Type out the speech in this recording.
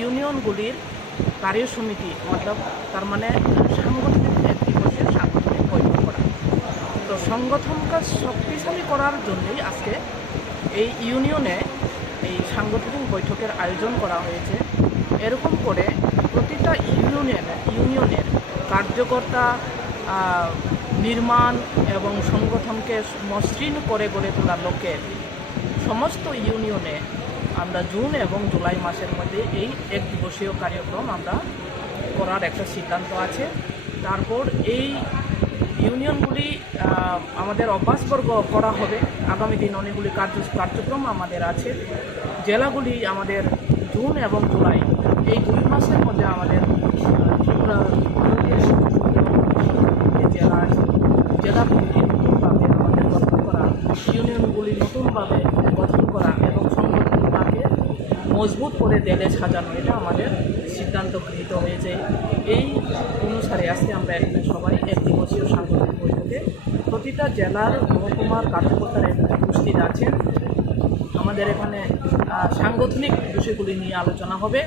ইউনিয়নগুলির কার্য সমিতি মতলব তার মানে সাংগঠনিক এক দিবসের সাংগঠনিক বৈঠক করা। তো সংগঠন কাজ শক্তিশালী করার জন্যই আজকে এই ইউনিয়নে এই সাংগঠনিক বৈঠকের আয়োজন করা হয়েছে। এরকম করে প্রতিটা ইউনিয়নের কার্যকর্তা নির্মাণ এবং সংগঠনকে মসৃণ করে গড়ে তোলার লক্ষ্যে সমস্ত ইউনিয়নে আমরা জুন এবং জুলাই মাসের মধ্যে এই এক দিবসীয় কার্যক্রম আমরা করার একটা সিদ্ধান্ত আছে। তারপর এই ইউনিয়নগুলি আমাদের অভ্যাসবর্গ করা হবে। আগামী দিন অনেকগুলি কার্যক্রম আমাদের আছে। জেলাগুলি আমাদের জুন এবং জুলাই এই 2 মাসের মধ্যে আমাদের ত্রিপুরা জেলা আছে, জেলাগুলি নতুনভাবে আমাদের গঠন করা, ইউনিয়নগুলি নতুনভাবে গঠন করা এবং সংগঠনটাকে মজবুত করে দেলে সাজানো, এটা আমাদের সিদ্ধান্ত গৃহীত হয়েছে। এই অনুসারে আজকে আমরা এখানে সবাই এক দিবসীয় সাংগঠনিক বৈঠকে প্রতিটা জেলার মহকুমার কার্যকর্তারা এখানে উপস্থিত আছেন। আমাদের এখানে সাংগঠনিক বিষয়গুলি নিয়ে আলোচনা হবে।